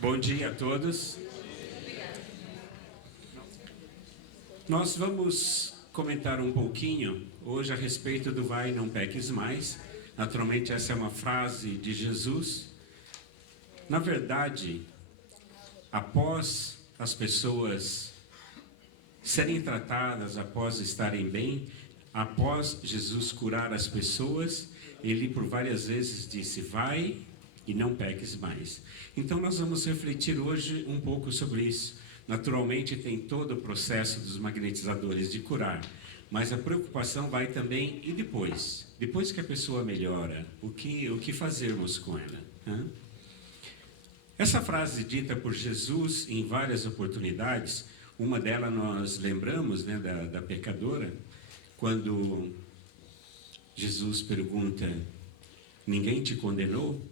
Bom dia a todos. Nós vamos comentar um pouquinho hoje a respeito do vai e não peques mais. Naturalmente essa é uma frase de Jesus. Na verdade, após as pessoas serem tratadas, após estarem bem, após Jesus curar as pessoas, ele por várias vezes disse: vai e não peques mais. Então nós vamos refletir hoje um pouco sobre isso. Naturalmente tem todo o processo dos magnetizadores de curar, mas a preocupação vai também, e depois? Depois que a pessoa melhora, o que fazermos com ela? Essa frase dita por Jesus em várias oportunidades, uma delas nós lembramos, da pecadora, quando Jesus pergunta: ninguém te condenou?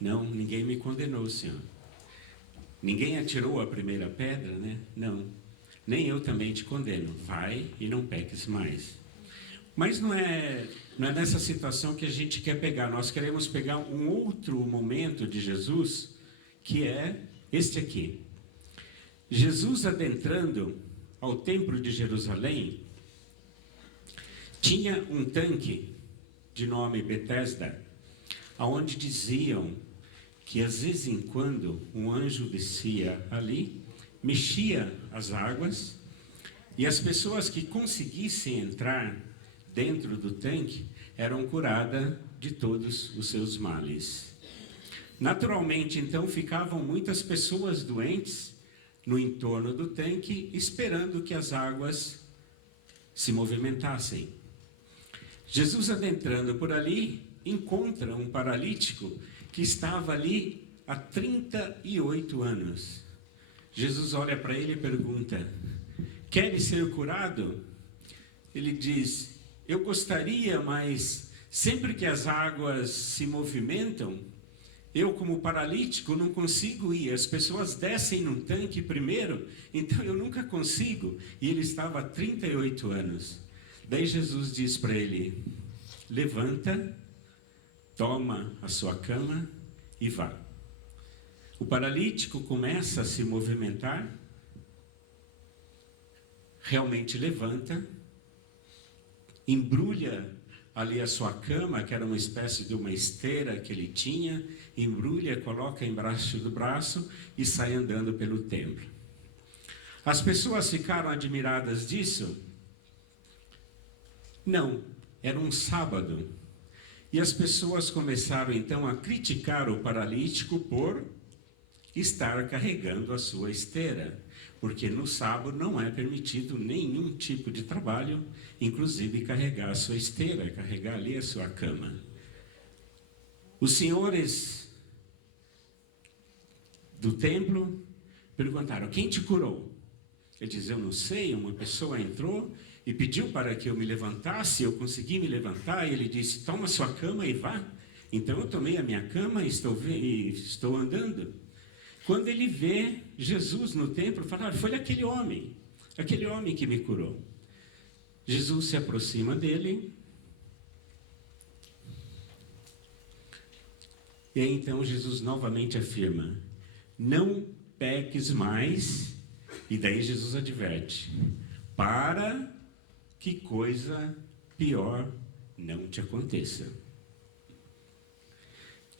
Não, ninguém me condenou, Senhor. Ninguém atirou a primeira pedra, né? Não. Nem eu também te condeno. Vai e não peques mais. Mas não é nessa situação que a gente quer pegar. Nós queremos pegar um outro momento de Jesus, que é este aqui. Jesus adentrando ao templo de Jerusalém, tinha um tanque de nome Betesda, aonde diziam que às vezes em quando um anjo descia ali, mexia as águas, e as pessoas que conseguissem entrar dentro do tanque eram curadas de todos os seus males. Naturalmente, então, ficavam muitas pessoas doentes no entorno do tanque, esperando que as águas se movimentassem. Jesus, adentrando por ali, encontra um paralítico que estava ali há 38 anos. Jesus olha para ele e pergunta: queres ser curado? Ele diz: eu gostaria, mas sempre que as águas se movimentam, eu como paralítico não consigo ir. As pessoas descem no tanque primeiro, então eu nunca consigo. E ele estava há 38 anos. Daí Jesus diz para ele: levanta, toma a sua cama e vá. O paralítico começa a se movimentar, realmente levanta, embrulha ali a sua cama, que era uma espécie de uma esteira que ele tinha, embrulha, coloca embaixo do braço e sai andando pelo templo. As pessoas ficaram admiradas disso? Não, era um sábado. E as pessoas começaram então a criticar o paralítico por estar carregando a sua esteira, porque no sábado não é permitido nenhum tipo de trabalho, inclusive carregar a sua esteira, carregar ali a sua cama. Os senhores do templo perguntaram: quem te curou? Ele diz: eu não sei, uma pessoa entrou e pediu para que eu me levantasse, eu consegui me levantar, e ele disse: toma sua cama e vá. Então eu tomei a minha cama e estou andando. Quando ele vê Jesus no templo, fala: foi aquele homem que me curou. Jesus se aproxima dele, e aí então Jesus novamente afirma: não peques mais. E daí Jesus adverte: para que coisa pior não te aconteça.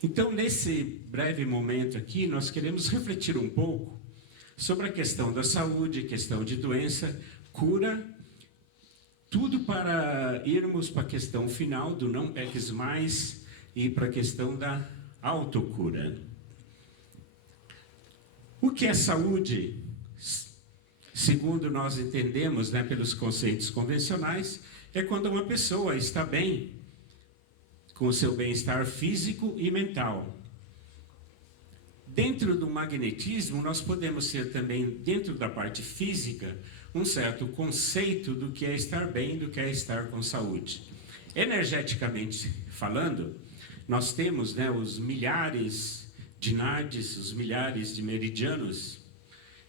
Então, nesse breve momento aqui, nós queremos refletir um pouco sobre a questão da saúde, questão de doença, cura, tudo para irmos para a questão final do não peques mais e para a questão da autocura. O que é saúde? Segundo nós entendemos, pelos conceitos convencionais, é quando uma pessoa está bem, com o seu bem-estar físico e mental. Dentro do magnetismo, nós podemos ter também, dentro da parte física, um certo conceito do que é estar bem, do que é estar com saúde. Energeticamente falando, nós temos os milhares de nadis, os milhares de meridianos,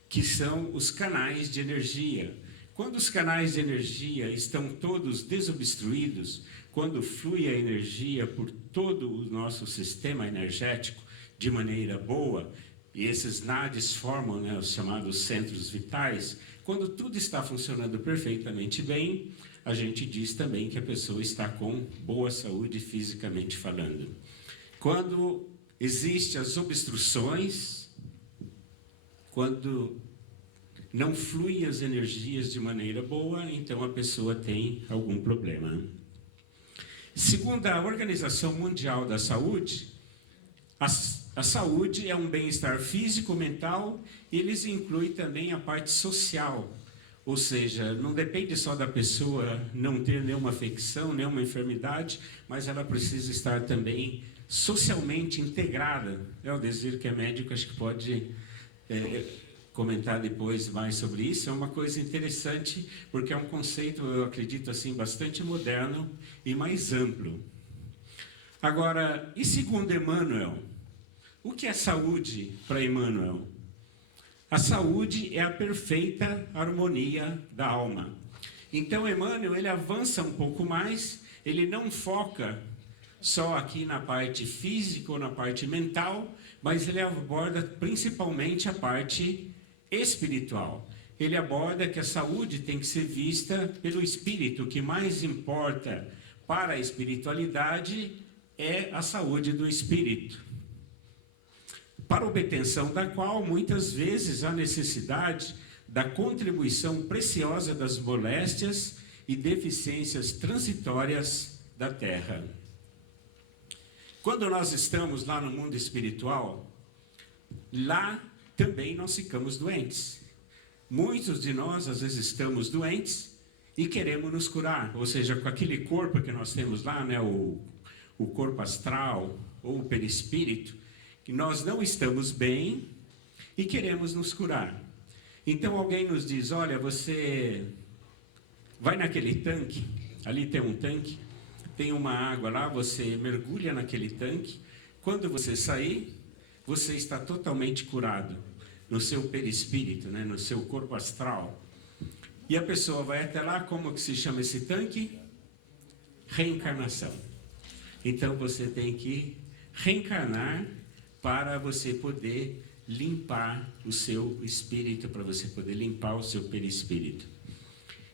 que são os canais de energia. Quando os canais de energia estão todos desobstruídos, quando flui a energia por todo o nosso sistema energético de maneira boa, e esses nadis formam, né, os chamados centros vitais. Quando tudo está funcionando perfeitamente bem, a gente diz também que a pessoa está com boa saúde fisicamente falando. Quando existem as obstruções, quando não fluem as energias de maneira boa, então a pessoa tem algum problema. Segundo a Organização Mundial da Saúde, a saúde é um bem-estar físico, mental, e eles incluem também a parte social. Ou seja, não depende só da pessoa não ter nenhuma afecção, nenhuma enfermidade, mas ela precisa estar também socialmente integrada. O Desir, que é médico, acho que pode comentar depois mais sobre isso. É uma coisa interessante, porque é um conceito, eu acredito assim, bastante moderno e mais amplo. Agora, e segundo Emmanuel, o que é saúde para Emmanuel? A saúde é a perfeita harmonia da alma. Então, Emmanuel, ele avança um pouco mais, ele não foca só aqui na parte física ou na parte mental, mas ele aborda principalmente a parte espiritual. Ele aborda que a saúde tem que ser vista pelo espírito. O que mais importa para a espiritualidade é a saúde do espírito, para a obtenção da qual muitas vezes há necessidade da contribuição preciosa das moléstias e deficiências transitórias da terra. Quando nós estamos lá no mundo espiritual, lá também nós ficamos doentes. Muitos de nós, às vezes, estamos doentes e queremos nos curar. Ou seja, com aquele corpo que nós temos lá, né, o corpo astral ou o perispírito, que nós não estamos bem e queremos nos curar. Então alguém nos diz, olha, você vai naquele tanque, ali tem um tanque, tem uma água lá, você mergulha naquele tanque, quando você sair, você está totalmente curado no seu perispírito, né, no seu corpo astral. E a pessoa vai até lá, como que se chama esse tanque? Reencarnação. Então você tem que reencarnar para você poder limpar o seu espírito, para você poder limpar o seu perispírito.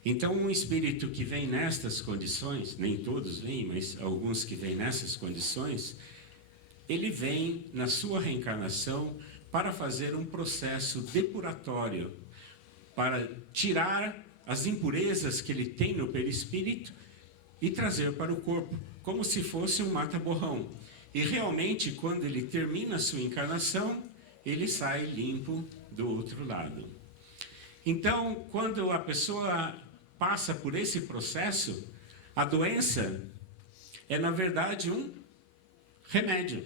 Então, um espírito que vem nestas condições, nem todos vêm, mas alguns que vêm nessas condições, ele vem na sua reencarnação para fazer um processo depuratório, para tirar as impurezas que ele tem no perispírito e trazer para o corpo, como se fosse um mata-borrão. E realmente, quando ele termina a sua encarnação, ele sai limpo do outro lado. Então, quando a pessoa passa por esse processo, a doença é, na verdade, um remédio.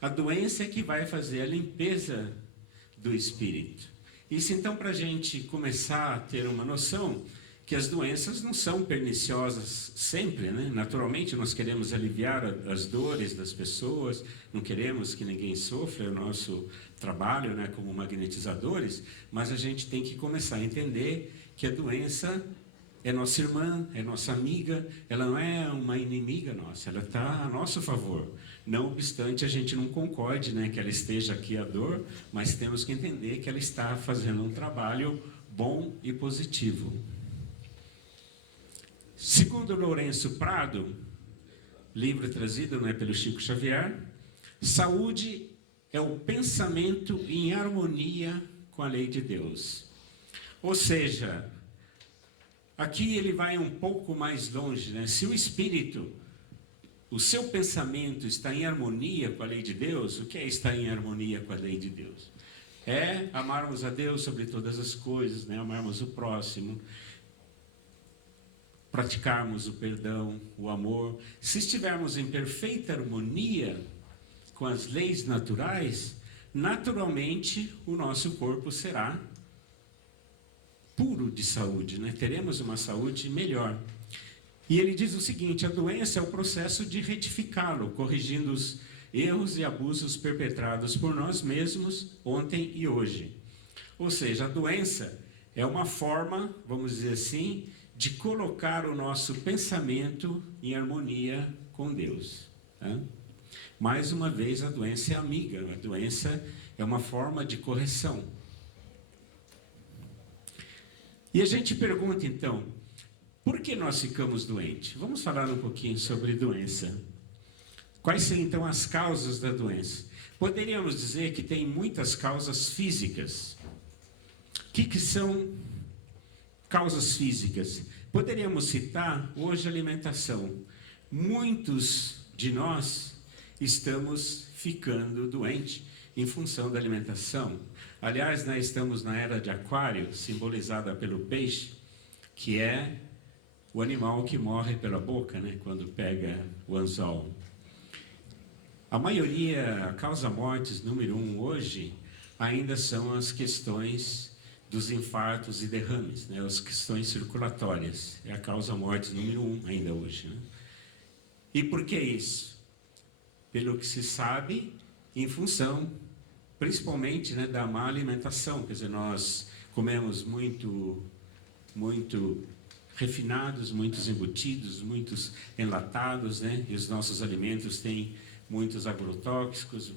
A doença é que vai fazer a limpeza do espírito. Isso, então, para a gente começar a ter uma noção que as doenças não são perniciosas sempre, né? Naturalmente, nós queremos aliviar as dores das pessoas, não queremos que ninguém sofra, é o nosso trabalho, né, como magnetizadores, mas a gente tem que começar a entender que a doença é nossa irmã, é nossa amiga, ela não é uma inimiga nossa, ela está a nosso favor. Não obstante, a gente não concorde, né, que ela esteja aqui a dor, mas temos que entender que ela está fazendo um trabalho bom e positivo. Segundo Lourenço Prado, livro trazido, né, pelo Chico Xavier, saúde é o pensamento em harmonia com a lei de Deus. Ou seja, aqui ele vai um pouco mais longe, né? Se o espírito, o seu pensamento está em harmonia com a lei de Deus, o que é estar em harmonia com a lei de Deus? É amarmos a Deus sobre todas as coisas, né? Amarmos o próximo, praticarmos o perdão, o amor. Se estivermos em perfeita harmonia com as leis naturais, naturalmente o nosso corpo será puro de saúde, né? Teremos uma saúde melhor. E ele diz o seguinte, a doença é o processo de retificá-lo, corrigindo os erros e abusos perpetrados por nós mesmos ontem e hoje. Ou seja, a doença é uma forma, vamos dizer assim, de colocar o nosso pensamento em harmonia com Deus. Tá? Mais uma vez, a doença é amiga, a doença é uma forma de correção. E a gente pergunta então, por que nós ficamos doentes? Vamos falar um pouquinho sobre doença. Quais são então as causas da doença? Poderíamos dizer que tem muitas causas físicas. O que são causas físicas? Poderíamos citar hoje a alimentação. Muitos de nós estamos ficando doentes em função da alimentação. Aliás, nós estamos na era de aquário, simbolizada pelo peixe, que é o animal que morre pela boca, né, quando pega o anzol. A maioria, a causa-mortes número 1 hoje, ainda são as questões dos infartos e derrames, né, as questões circulatórias. É a causa-mortes número 1 ainda hoje. Né? E por que isso? Pelo que se sabe, em função, principalmente, né, da má alimentação. Quer dizer, nós comemos muito refinados, muitos embutidos, muitos enlatados, né, e os nossos alimentos têm muitos agrotóxicos,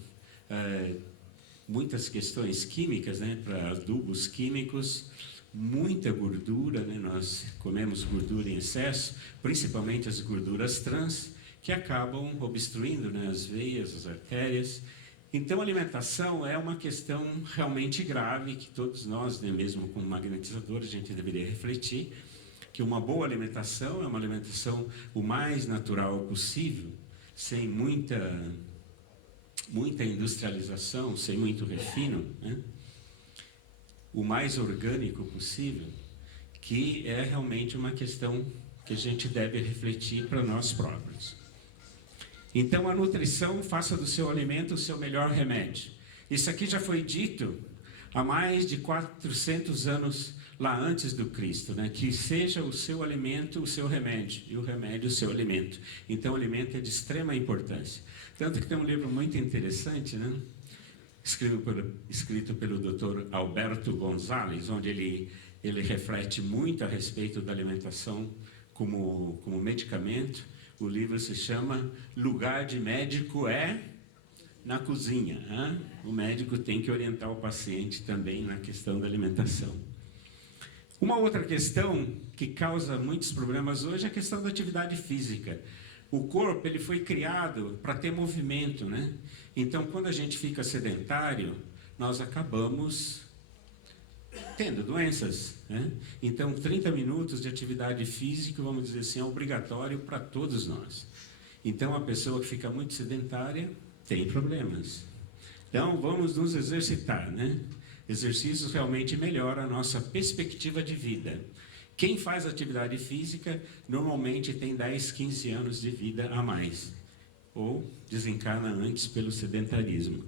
muitas questões químicas, né, para adubos químicos, muita gordura, né, nós comemos gordura em excesso, principalmente as gorduras trans, que acabam obstruindo, né, as veias, as artérias. Então, a alimentação é uma questão realmente grave, que todos nós, né, mesmo como magnetizadores, a gente deveria refletir, que uma boa alimentação é uma alimentação o mais natural possível, sem muita industrialização, sem muito refino, né? O mais orgânico possível, que é realmente uma questão que a gente deve refletir para nós próprios. Então, a nutrição, faça do seu alimento o seu melhor remédio. Isso aqui já foi dito há mais de 400 anos lá antes do Cristo, né? Que seja o seu alimento o seu remédio, e o remédio o seu alimento. Então, o alimento é de extrema importância. Tanto que tem um livro muito interessante, né? Escrito pelo Dr. Alberto Gonzalez, onde ele reflete muito a respeito da alimentação como medicamento. O livro se chama Lugar de Médico é na Cozinha. Hein? O médico tem que orientar o paciente também na questão da alimentação. Uma outra questão que causa muitos problemas hoje é a questão da atividade física. O corpo ele foi criado para ter movimento, né? Então, quando a gente fica sedentário, nós acabamos tendo doenças, né? Então, 30 minutos de atividade física, vamos dizer assim, é obrigatório para todos nós. Então, a pessoa que fica muito sedentária tem problemas. Então, vamos nos exercitar, né? Exercícios realmente melhoram a nossa perspectiva de vida. Quem faz atividade física, normalmente tem 10, 15 anos de vida a mais. Ou desencarna antes pelo sedentarismo.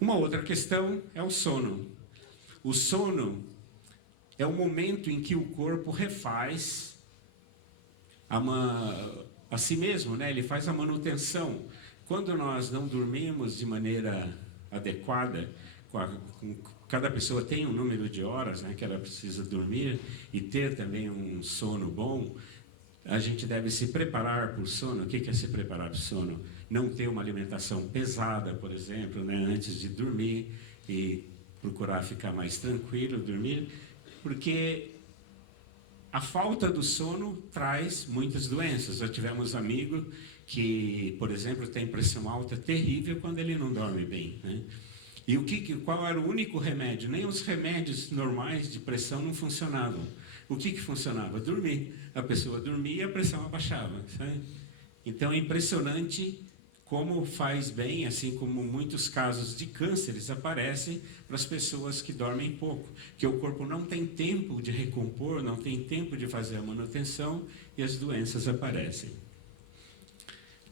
Uma outra questão é o sono. O sono é o momento em que o corpo refaz a si mesmo, né? Ele faz a manutenção. Quando nós não dormimos de maneira adequada, cada pessoa tem um número de horas, né, que ela precisa dormir e ter também um sono bom, a gente deve se preparar para o sono. O que é se preparar para o sono? Não ter uma alimentação pesada, por exemplo, né, antes de dormir, e procurar ficar mais tranquilo, dormir, porque a falta do sono traz muitas doenças. Já tivemos amigos que, por exemplo, tem pressão alta terrível quando ele não dorme bem, né? E qual era o único remédio? Nem os remédios normais de pressão não funcionavam. O que funcionava? Dormir. A pessoa dormia e a pressão abaixava. Sabe? Então é impressionante como faz bem, assim como muitos casos de cânceres aparecem para as pessoas que dormem pouco, que o corpo não tem tempo de recompor, não tem tempo de fazer a manutenção e as doenças aparecem.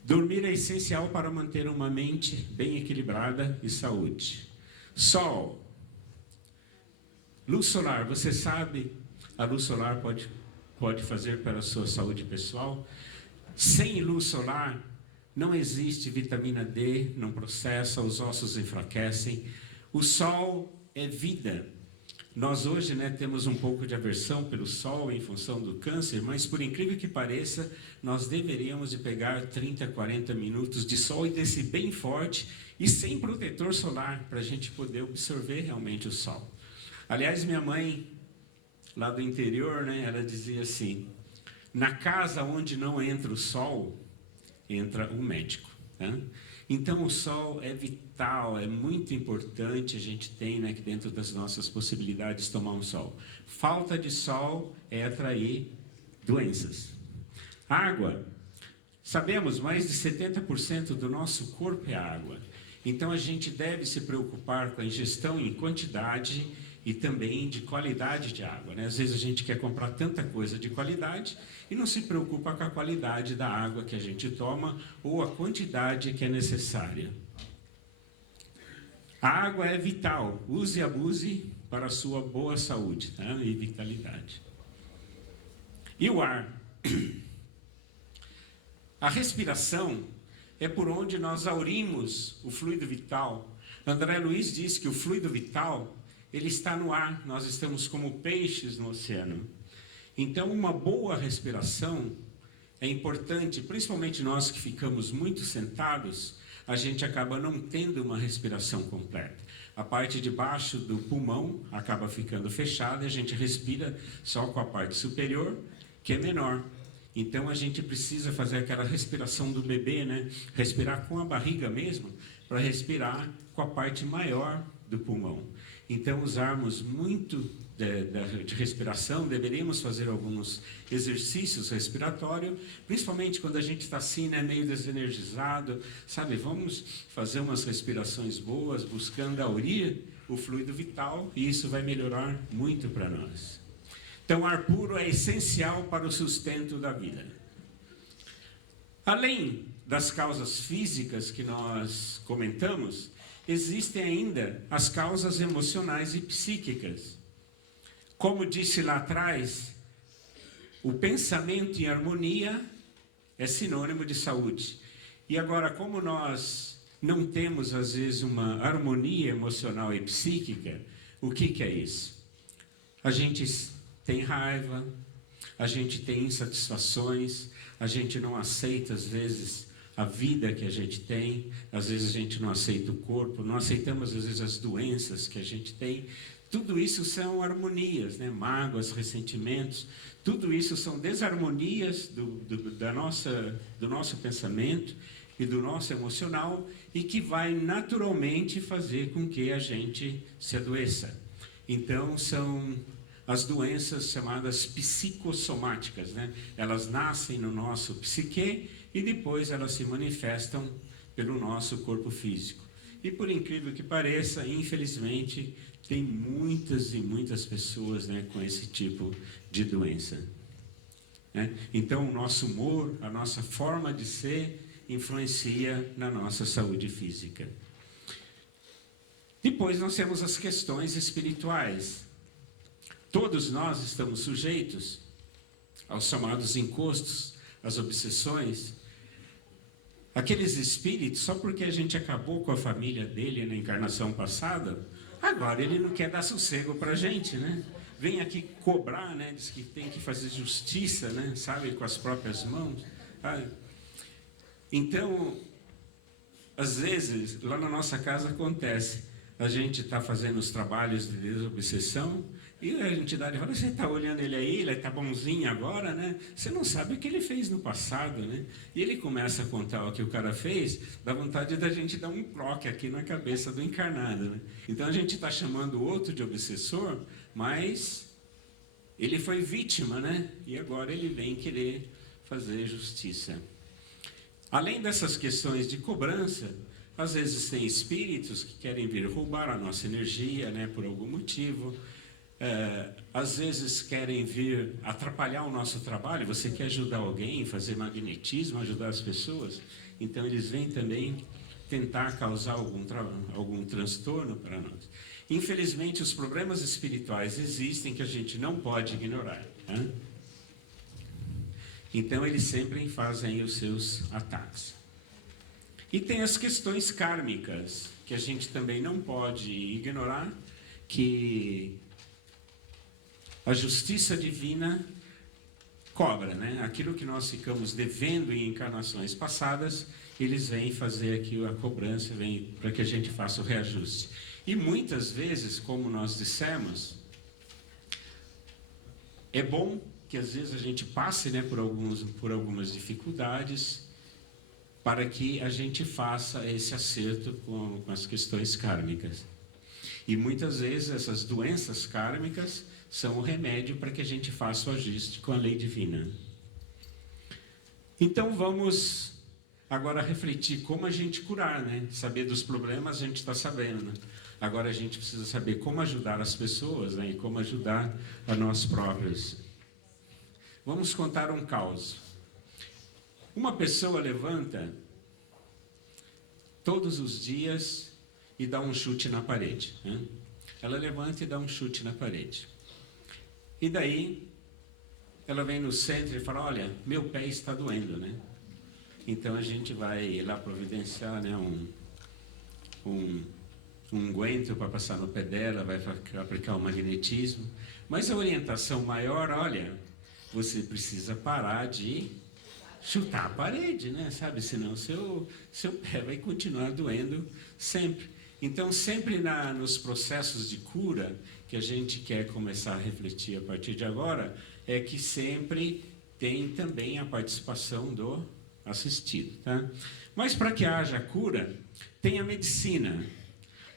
Dormir é essencial para manter uma mente bem equilibrada e saúde. Sol. Luz solar, você sabe, a luz solar pode fazer para a sua saúde pessoal. Sem luz solar, não existe vitamina D, não processa, os ossos enfraquecem. O sol é vida. Nós hoje, né, temos um pouco de aversão pelo sol em função do câncer, mas por incrível que pareça, nós deveríamos de pegar 30, 40 minutos de sol e descer bem forte e sem protetor solar, para a gente poder absorver realmente o sol. Aliás, minha mãe, lá do interior, né, ela dizia assim, na casa onde não entra o sol, entra o médico. Né? Então, o sol é vital, é muito importante, a gente tem, né, que dentro das nossas possibilidades tomar um sol. Falta de sol é atrair doenças. Água. Sabemos, mais de 70% do nosso corpo é água. Então, a gente deve se preocupar com a ingestão em quantidade e também de qualidade de água. Né? Às vezes a gente quer comprar tanta coisa de qualidade e não se preocupa com a qualidade da água que a gente toma ou a quantidade que é necessária. A água é vital. Use e abuse para a sua boa saúde, tá? E vitalidade. E o ar? A respiração é por onde nós aurimos o fluido vital. André Luiz diz que o fluido vital, ele está no ar, nós estamos como peixes no oceano. Então, uma boa respiração é importante, principalmente nós que ficamos muito sentados, a gente acaba não tendo uma respiração completa. A parte de baixo do pulmão acaba ficando fechada e a gente respira só com a parte superior, que é menor. Então, a gente precisa fazer aquela respiração do bebê, né? Respirar com a barriga mesmo, para respirar com a parte maior do pulmão. Então, usarmos muito de respiração, deveríamos fazer alguns exercícios respiratórios, principalmente quando a gente está assim, né, meio desenergizado, sabe? Vamos fazer umas respirações boas, buscando aurir o fluido vital, e isso vai melhorar muito para nós. Então, ar puro é essencial para o sustento da vida. Além das causas físicas que nós comentamos, existem ainda as causas emocionais e psíquicas. Como disse lá atrás, o pensamento em harmonia é sinônimo de saúde. E agora, como nós não temos, às vezes, uma harmonia emocional e psíquica, o que é isso? A gente tem raiva, a gente tem insatisfações, a gente não aceita, às vezes, a vida que a gente tem, às vezes a gente não aceita o corpo, não aceitamos, às vezes, as doenças que a gente tem. Tudo isso são harmonias, né? Mágoas, ressentimentos, tudo isso são desarmonias do nosso pensamento e do nosso emocional e que vai naturalmente fazer com que a gente se adoeça. Então, são as doenças chamadas psicossomáticas, né? Elas nascem no nosso psique e depois elas se manifestam pelo nosso corpo físico. E por incrível que pareça, infelizmente, tem muitas e muitas pessoas, né, com esse tipo de doença. Né? Então, o nosso humor, a nossa forma de ser, influencia na nossa saúde física. Depois nós temos as questões espirituais. Todos nós estamos sujeitos aos chamados encostos, às obsessões. Aqueles espíritos, só porque a gente acabou com a família dele na encarnação passada, agora ele não quer dar sossego para a gente, né? Vem aqui cobrar, né? Diz que tem que fazer justiça, né? Sabe, com as próprias mãos. Sabe? Então, às vezes, lá na nossa casa acontece, a gente está fazendo os trabalhos de desobsessão, e a entidade fala, você está olhando ele aí, ele está bonzinho agora, né? Você não sabe o que ele fez no passado, né? E ele começa a contar o que o cara fez, dá vontade da gente dar um croque aqui na cabeça do encarnado, né? Então a gente está chamando o outro de obsessor, mas ele foi vítima, né? E agora ele vem querer fazer justiça. Além dessas questões de cobrança, às vezes tem espíritos que querem vir roubar a nossa energia, né? Por algum motivo. Às vezes querem vir atrapalhar o nosso trabalho. Você quer ajudar alguém, fazer magnetismo, ajudar as pessoas, então eles vêm também tentar causar algum transtorno para nós. Infelizmente, os problemas espirituais existem que a gente não pode ignorar, né? Então eles sempre fazem os seus ataques. E tem as questões kármicas, que a gente também não pode ignorar, que a justiça divina cobra, né? Aquilo que nós ficamos devendo em encarnações passadas, eles vêm fazer aqui a cobrança, vêm para que a gente faça o reajuste. E muitas vezes, como nós dissemos, é bom que às vezes a gente passe, né, por algumas dificuldades, para que a gente faça esse acerto com as questões kármicas. E muitas vezes essas doenças kármicas são o remédio para que a gente faça o ajuste com a lei divina. Então vamos agora refletir como a gente curar, né? Saber dos problemas a gente está sabendo, né? Agora a gente precisa saber como ajudar as pessoas, né? E como ajudar a nós próprios. Vamos contar um caos. Uma pessoa levanta todos os dias e dá um chute na parede, né? Ela levanta e dá um chute na parede. E daí, ela vem no centro e fala, olha, meu pé está doendo, né? Então a gente vai lá providenciar, né, um unguento para passar no pé dela, vai aplicar o magnetismo. Mas a orientação maior, olha, você precisa parar de chutar a parede, né? Sabe? Senão seu pé vai continuar doendo sempre. Então, sempre nos processos de cura, que a gente quer começar a refletir a partir de agora, é que sempre tem também a participação do assistido. Tá? Mas para que haja cura, tem a medicina.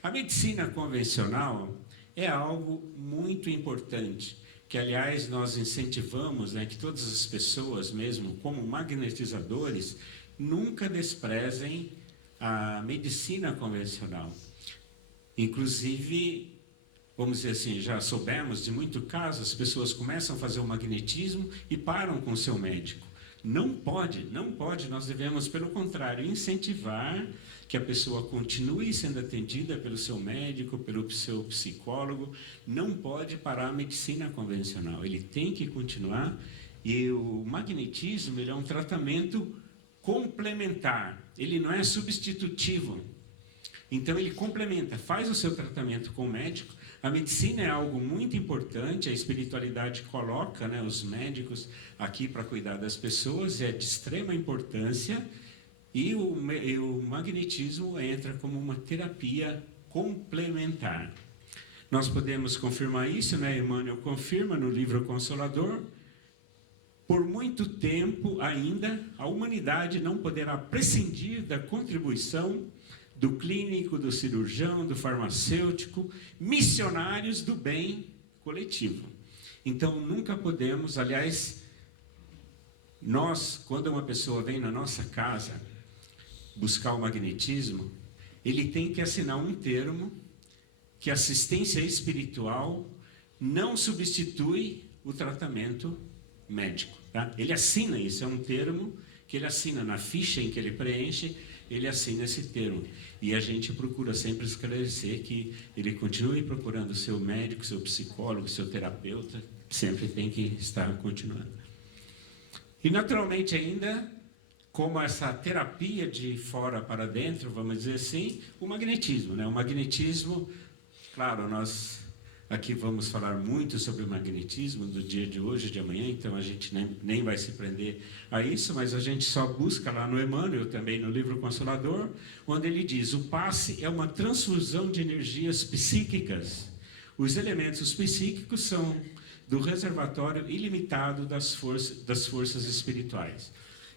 A medicina convencional é algo muito importante, que aliás nós incentivamos, né, que todas as pessoas, mesmo como magnetizadores, nunca desprezem a medicina convencional. Inclusive, vamos dizer assim, já soubemos de muito caso, as pessoas começam a fazer o magnetismo e param com o seu médico. Não pode, nós devemos, pelo contrário, incentivar que a pessoa continue sendo atendida pelo seu médico, pelo seu psicólogo. Não pode parar a medicina convencional, ele tem que continuar. E o magnetismo, ele é um tratamento complementar, ele não é substitutivo. Então ele complementa, faz o seu tratamento com o médico. A medicina é algo muito importante, a espiritualidade coloca, né, os médicos aqui para cuidar das pessoas, é de extrema importância, e o magnetismo entra como uma terapia complementar. Nós podemos confirmar isso, né? Emmanuel confirma no livro Consolador. Por muito tempo ainda, a humanidade não poderá prescindir da contribuição do clínico, do cirurgião, do farmacêutico, missionários do bem coletivo. Então, nunca podemos, aliás, nós, quando uma pessoa vem na nossa casa buscar o magnetismo, ele tem que assinar um termo que a assistência espiritual não substitui o tratamento médico. Tá? Ele assina isso, é um termo que ele assina na ficha em que ele preenche, ele assina esse termo. E a gente procura sempre esclarecer que ele continue procurando o seu médico, seu psicólogo, seu terapeuta, sempre tem que estar continuando. E naturalmente ainda, como essa terapia de fora para dentro, vamos dizer assim, o magnetismo, né? O magnetismo, claro, nós aqui vamos falar muito sobre o magnetismo do dia de hoje, de amanhã, então a gente nem vai se prender a isso, mas a gente só busca lá no Emmanuel, também no livro Consolador, onde ele diz, o passe é uma transfusão de energias psíquicas. Os elementos psíquicos são do reservatório ilimitado das forças espirituais.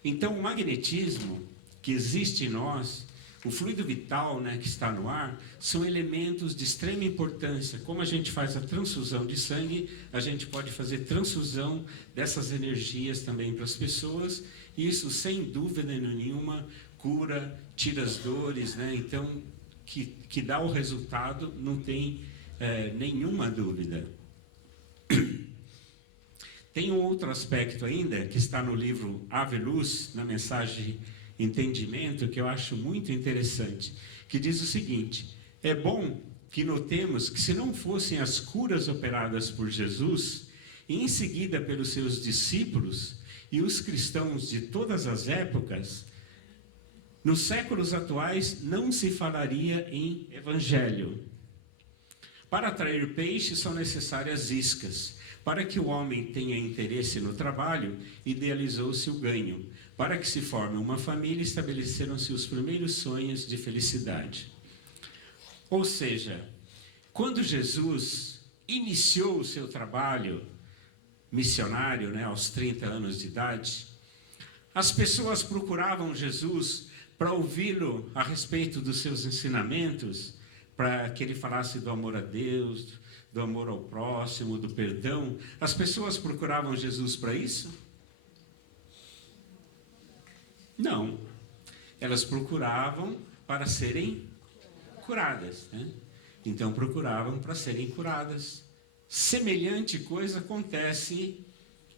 Então o magnetismo que existe em nós, o fluido vital, né, que está no ar, são elementos de extrema importância. Como a gente faz a transfusão de sangue, a gente pode fazer transfusão dessas energias também para as pessoas. E isso, sem dúvida nenhuma, cura, tira as dores, né? Então, que dá o resultado, não tem nenhuma dúvida. Tem um outro aspecto ainda, que está no livro Ave Luz, na mensagem Entendimento, que eu acho muito interessante, que diz o seguinte: é bom que notemos que se não fossem as curas operadas por Jesus, e em seguida pelos seus discípulos e os cristãos de todas as épocas, nos séculos atuais não se falaria em evangelho. Para atrair peixe são necessárias iscas, Para que o homem tenha interesse no trabalho, idealizou-se o ganho. Para que se forme uma família, estabeleceram-se os primeiros sonhos de felicidade. Ou seja, quando Jesus iniciou o seu trabalho missionário, né, aos 30 anos de idade, as pessoas procuravam Jesus para ouvi-lo a respeito dos seus ensinamentos, para que ele falasse do amor a Deus, do amor ao próximo, do perdão. As pessoas procuravam Jesus para isso? Não. Elas procuravam para serem curadas, né? Então procuravam para serem curadas. Semelhante coisa acontece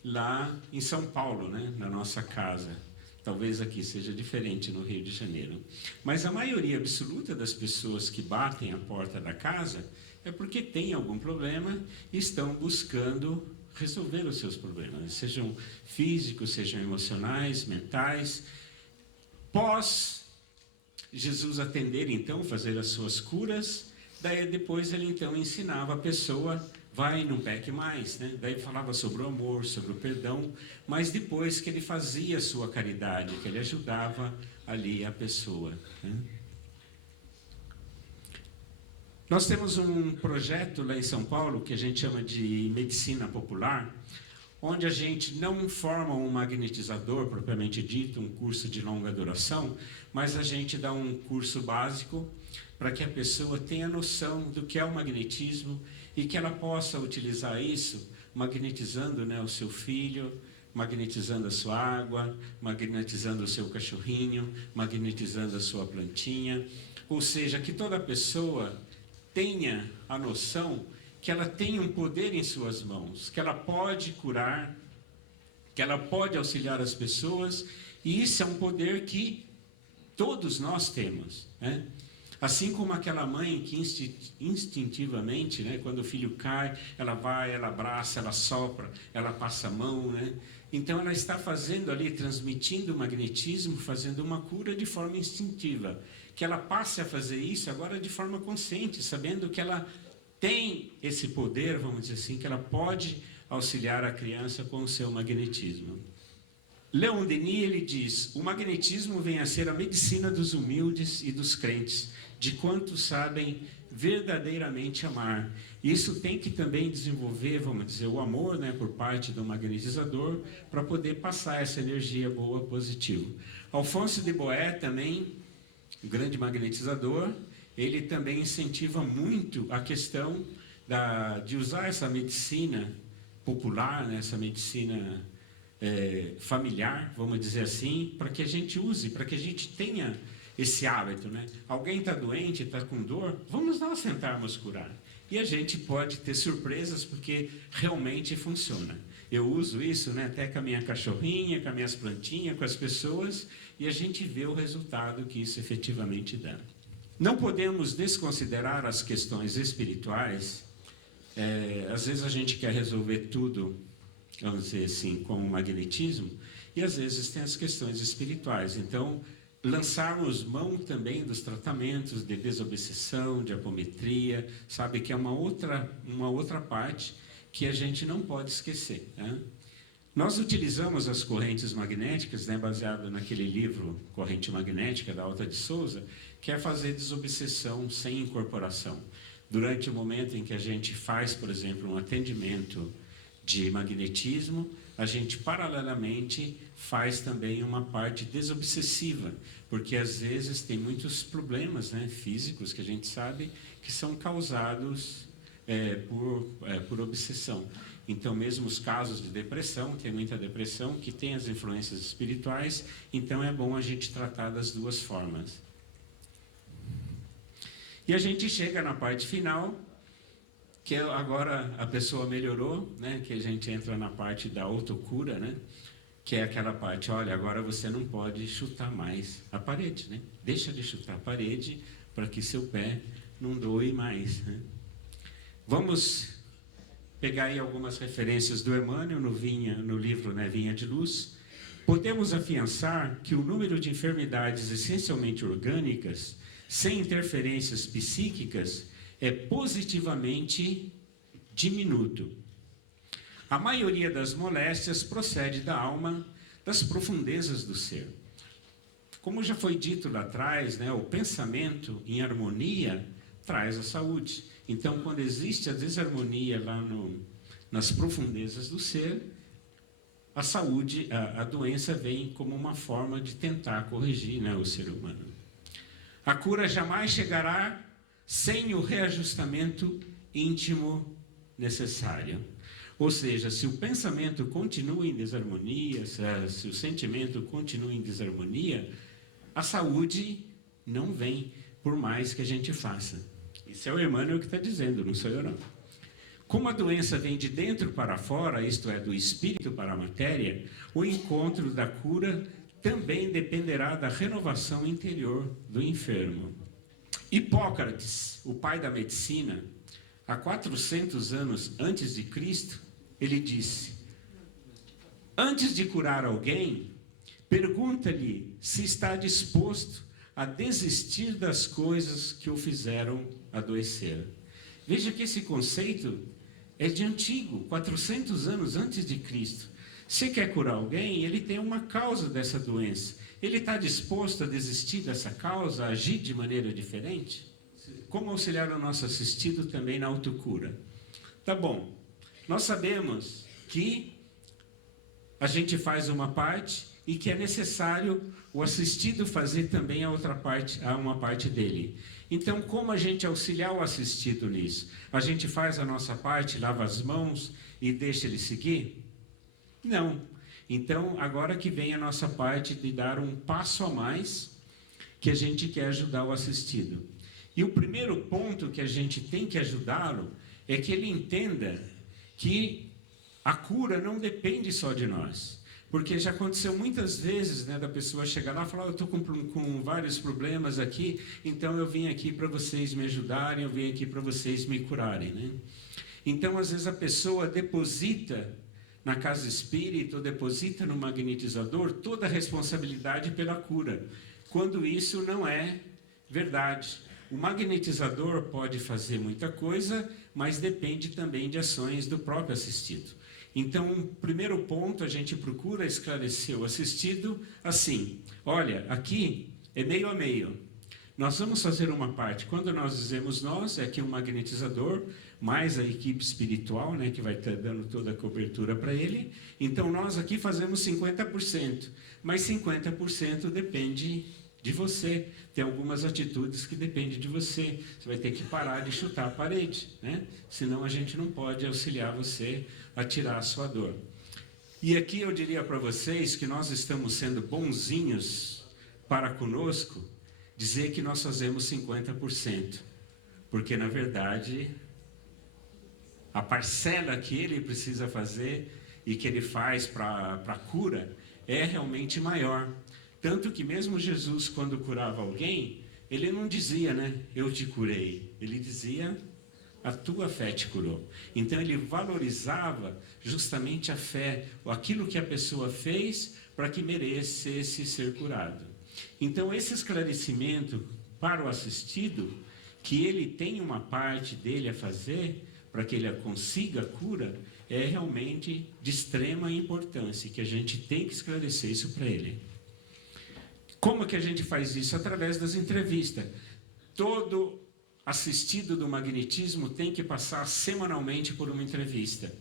lá em São Paulo, né? Na nossa casa. Talvez aqui seja diferente no Rio de Janeiro. Mas a maioria absoluta das pessoas que batem a porta da casa é porque tem algum problema e estão buscando resolver os seus problemas, sejam físicos, sejam emocionais, mentais. Pós Jesus atender, então, fazer as suas curas, daí depois ele então ensinava a pessoa, vai, não peque mais, né? Daí falava sobre o amor, sobre o perdão, mas depois que ele fazia a sua caridade, que ele ajudava ali a pessoa, né? Nós temos um projeto lá em São Paulo que a gente chama de medicina popular, onde a gente não forma um magnetizador propriamente dito, um curso de longa duração, mas a gente dá um curso básico para que a pessoa tenha noção do que é o magnetismo e que ela possa utilizar isso magnetizando, né, o seu filho, magnetizando a sua água, magnetizando o seu cachorrinho, magnetizando a sua plantinha. Ou seja, que toda pessoa tenha a noção que ela tem um poder em suas mãos, que ela pode curar, que ela pode auxiliar as pessoas, e isso é um poder que todos nós temos, né? Assim como aquela mãe que instintivamente, né, quando o filho cai, ela vai, ela abraça, ela sopra, ela passa a mão, né? Então ela está fazendo ali, transmitindo o magnetismo, fazendo uma cura de forma instintiva. Que ela passe a fazer isso agora de forma consciente, sabendo que ela tem esse poder, vamos dizer assim, que ela pode auxiliar a criança com o seu magnetismo. Leon Denis, ele diz, o magnetismo vem a ser a medicina dos humildes e dos crentes, de quantos sabem verdadeiramente amar. Isso tem que também desenvolver, vamos dizer, o amor, né, por parte do magnetizador, para poder passar essa energia boa, positiva. Alfonso de Boé também, um grande magnetizador, ele também incentiva muito a questão de usar essa medicina popular, né, essa medicina familiar, vamos dizer assim, para que a gente use, para que a gente tenha esse hábito, né? Alguém está doente, está com dor, vamos nós tentarmos curar. E a gente pode ter surpresas, porque realmente funciona. Eu uso isso, né, até com a minha cachorrinha, com as minhas plantinhas, com as pessoas, e a gente vê o resultado que isso efetivamente dá. Não podemos desconsiderar as questões espirituais. Às vezes a gente quer resolver tudo, vamos dizer assim, com o magnetismo, e às vezes tem as questões espirituais. Então, lançarmos mão também dos tratamentos de desobsessão, de apometria, sabe, que é uma outra parte que a gente não pode esquecer, né? Nós utilizamos as correntes magnéticas, né, baseado naquele livro Corrente Magnética, da Alta de Souza, que é fazer desobsessão sem incorporação. Durante o momento em que a gente faz, por exemplo, um atendimento de magnetismo, a gente paralelamente faz também uma parte desobsessiva, porque às vezes tem muitos problemas, né, físicos que a gente sabe que são causados por obsessão. Então, mesmo os casos de depressão, tem muita depressão que tem as influências espirituais, então é bom a gente tratar das duas formas. E a gente chega na parte final, que agora a pessoa melhorou, né, que a gente entra na parte da autocura, né, que é aquela parte, olha, agora você não pode chutar mais a parede, né? Deixa de chutar a parede para que seu pé não doe mais, né? Vamos pegar aí algumas referências do Emmanuel no livro, né, Vinha de Luz. Podemos afiançar que o número de enfermidades essencialmente orgânicas, sem interferências psíquicas, é positivamente diminuto. A maioria das moléstias procede da alma, das profundezas do ser. Como já foi dito lá atrás, né, o pensamento em harmonia traz a saúde. Então, quando existe a desarmonia lá nas profundezas do ser, a saúde, a doença vem como uma forma de tentar corrigir, né, o ser humano. A cura jamais chegará sem o reajustamento íntimo necessário. Ou seja, se o pensamento continua em desarmonia, se o sentimento continua em desarmonia, a saúde não vem, por mais que a gente faça. Isso é o Emmanuel que está dizendo, não sou eu não. Como a doença vem de dentro para fora, isto é, do espírito para a matéria, o encontro da cura também dependerá da renovação interior do enfermo. Hipócrates, o pai da medicina, há 400 anos antes de Cristo, ele disse: antes de curar alguém, pergunta-lhe se está disposto a desistir das coisas que o fizeram adoecer. Veja que esse conceito é de antigo, 400 anos antes de Cristo. Se quer curar alguém, ele tem uma causa dessa doença. Ele está disposto a desistir dessa causa, a agir de maneira diferente? Como auxiliar o nosso assistido também na autocura? Tá bom, nós sabemos que a gente faz uma parte e que é necessário o assistido fazer também a outra parte, uma parte dele. Então, como a gente auxiliar o assistido nisso? A gente faz a nossa parte, lava as mãos e deixa ele seguir? Não. Então, agora que vem a nossa parte de dar um passo a mais, que a gente quer ajudar o assistido. E o primeiro ponto que a gente tem que ajudá-lo é que ele entenda que a cura não depende só de nós. Porque já aconteceu muitas vezes, né, da pessoa chegar lá e falar: eu estou com vários problemas aqui, então eu vim aqui para vocês me ajudarem, eu vim aqui para vocês me curarem. Né? Então, às vezes, a pessoa deposita na casa espírita ou deposita no magnetizador toda a responsabilidade pela cura, quando isso não é verdade. O magnetizador pode fazer muita coisa, mas depende também de ações do próprio assistido. Então, o primeiro ponto, a gente procura esclarecer o assistido assim: olha, aqui é meio a meio. Nós vamos fazer uma parte. Quando nós dizemos nós, é aqui um magnetizador, mais a equipe espiritual, né, que vai estar dando toda a cobertura para ele. Então, nós aqui fazemos 50%, mas 50% depende de você. Tem algumas atitudes que dependem de você. Você vai ter que parar de chutar a parede, né? Senão a gente não pode auxiliar você a tirar a sua dor. E aqui eu diria para vocês que nós estamos sendo bonzinhos para conosco, dizer que nós fazemos 50%. Porque, na verdade, a parcela que ele precisa fazer e que ele faz para a cura é realmente maior. Tanto que mesmo Jesus, quando curava alguém, ele não dizia, né, eu te curei. Ele dizia, a tua fé te curou. Então ele valorizava justamente a fé, aquilo que a pessoa fez para que merecesse ser curado. Então esse esclarecimento para o assistido, que ele tem uma parte dele a fazer para que ele consiga a cura, é realmente de extrema importância, que a gente tem que esclarecer isso para ele. Como que a gente faz isso? Através das entrevistas. Todo assistido do magnetismo tem que passar semanalmente por uma entrevista.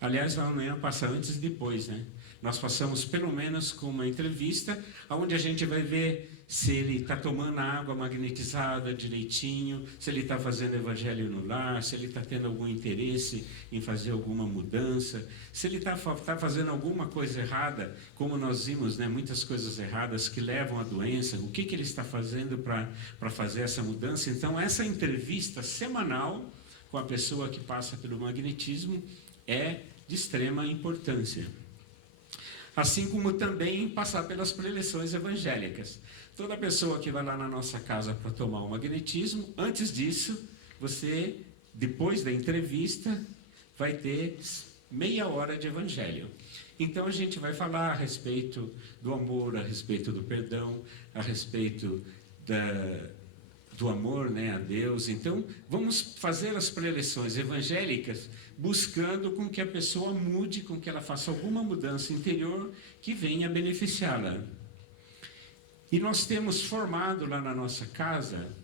Aliás, amanhã passa antes e depois, né? Nós passamos pelo menos com uma entrevista, onde a gente vai ver se ele está tomando a água magnetizada direitinho, se ele está fazendo evangelho no lar, se ele está tendo algum interesse em fazer alguma mudança, se ele está fazendo alguma coisa errada, como nós vimos, né, muitas coisas erradas que levam à doença, o que ele está fazendo para fazer essa mudança. Então, essa entrevista semanal com a pessoa que passa pelo magnetismo é de extrema importância. Assim como também passar pelas preleções evangélicas. Toda pessoa que vai lá na nossa casa para tomar o magnetismo, antes disso, você, depois da entrevista, vai ter meia hora de evangelho. Então a gente vai falar a respeito do amor, a respeito do perdão, a respeito do amor, né, a Deus. Então, vamos fazer as preleções evangélicas buscando com que a pessoa mude, com que ela faça alguma mudança interior que venha beneficiá-la. E nós temos formado lá na nossa casa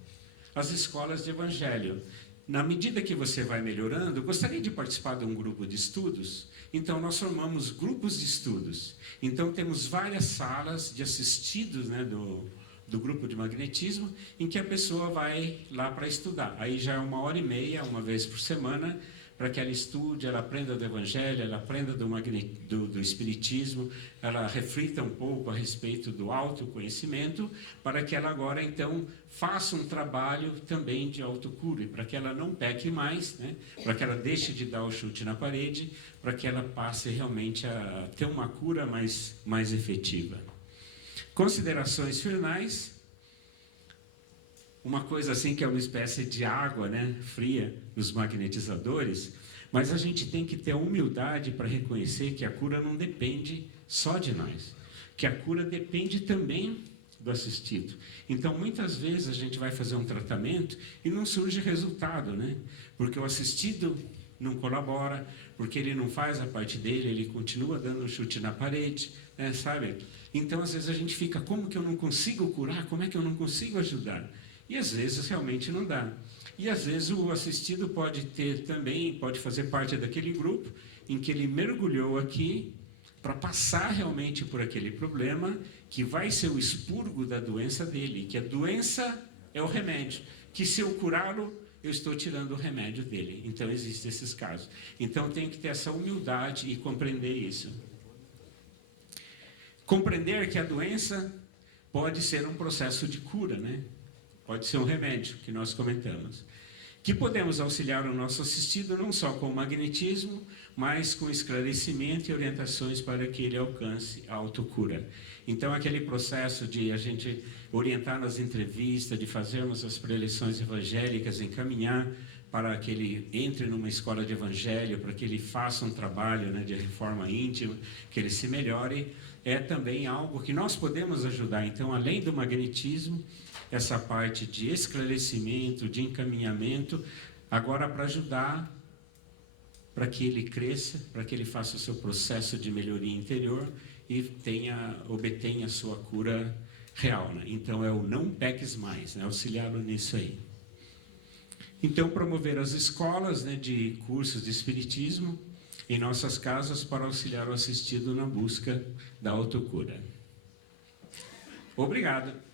as escolas de evangelho. Na medida que você vai melhorando, gostaria de participar de um grupo de estudos? Então, nós formamos grupos de estudos. Então, temos várias salas de assistidos, né, do grupo de magnetismo, em que a pessoa vai lá para estudar. Aí já é 1h30, uma vez por semana, para que ela estude, ela aprenda do Evangelho, ela aprenda do Espiritismo, ela reflita um pouco a respeito do autoconhecimento, para que ela agora, então, faça um trabalho também de autocura, para que ela não peque mais, né? Para que ela deixe de dar o chute na parede, para que ela passe realmente a ter uma cura mais efetiva. Considerações finais. Uma coisa assim que é uma espécie de água, né, fria nos magnetizadores, mas a gente tem que ter a humildade para reconhecer que a cura não depende só de nós, que a cura depende também do assistido. Então, muitas vezes a gente vai fazer um tratamento e não surge resultado, né? Porque o assistido não colabora, porque ele não faz a parte dele, ele continua dando um chute na parede, né, sabe? Então, às vezes a gente fica, como que eu não consigo curar? Como é que eu não consigo ajudar? E às vezes realmente não dá. E às vezes o assistido pode fazer parte daquele grupo em que ele mergulhou aqui para passar realmente por aquele problema que vai ser o expurgo da doença dele, que a doença é o remédio, que se eu curá-lo, eu estou tirando o remédio dele. Então existem esses casos. Então tem que ter essa humildade e compreender isso. Compreender que a doença pode ser um processo de cura, né? Pode ser um remédio, que nós comentamos. Que podemos auxiliar o nosso assistido não só com o magnetismo, mas com esclarecimento e orientações para que ele alcance a autocura. Então, aquele processo de a gente orientar nas entrevistas, de fazermos as preleções evangélicas, encaminhar para que ele entre numa escola de evangelho, para que ele faça um trabalho, né, de reforma íntima, que ele se melhore, é também algo que nós podemos ajudar. Então, além do magnetismo, essa parte de esclarecimento, de encaminhamento, agora para ajudar, para que ele cresça, para que ele faça o seu processo de melhoria interior e obtenha a sua cura real, né? Então é o não peques mais, né? Auxiliá-lo nisso aí. Então, promover as escolas, né, de cursos de espiritismo em nossas casas para auxiliar o assistido na busca da autocura. Obrigado.